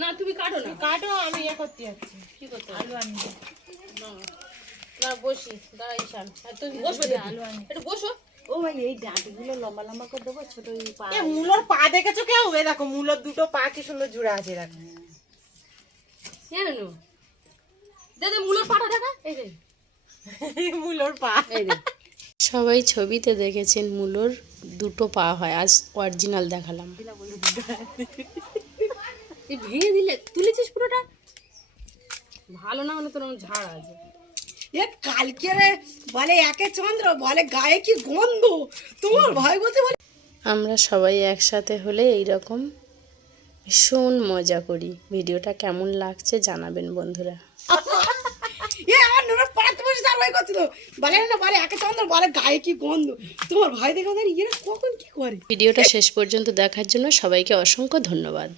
না তুমি কাটো না, কাটো, আমি ইয়ে করতে যাচ্ছি। কি করতে আলু আনবো। না বসি দাঁড়া ঈশান, তুমি বসবে আলু আনবো। একটু বসো। ও ভাই এই ডাঁটগুলো লম্বা লম্বা করে দেবো, ছোট এই পা। এ মূলোর পা দেখেছো কেউ? এ দেখো মূলোর দুটো পা কি সুন্দর জুড়ে আছে, দেখো। জানো দাদা মূলের পাটা দেখা, এই যে মূলোর পা। এই যে সবাই ছবিতে দেখেছেন মূলোর দুটো পা হয়, আজ অরিজিনাল দেখালাম। এই ভেঙে দিলে তুলেছিস পুরোটা, ভালো না হলে তোর ঝাড় আছে। এ কালকে রে বলে একে চন্দ্র বলে গায়ে কি গন্ধ, তোমার ভাই বলছে বলে। আমরা সবাই একসাথে হলে এইরকম ভীষণ মজা করি। ভিডিওটা কেমন লাগছে জানাবেন বন্ধুরা। এ আমার নুনার পাড়াতে বসে তার ভাই করছিল, বলে না বলে একে চন্দ্র বলে গায়ে কি গন্ধ, তোমার ভাই দেখে ওদের ইয়ে কখন কি করে। ভিডিওটা শেষ পর্যন্ত দেখার জন্য সবাইকে অসংখ্য ধন্যবাদ।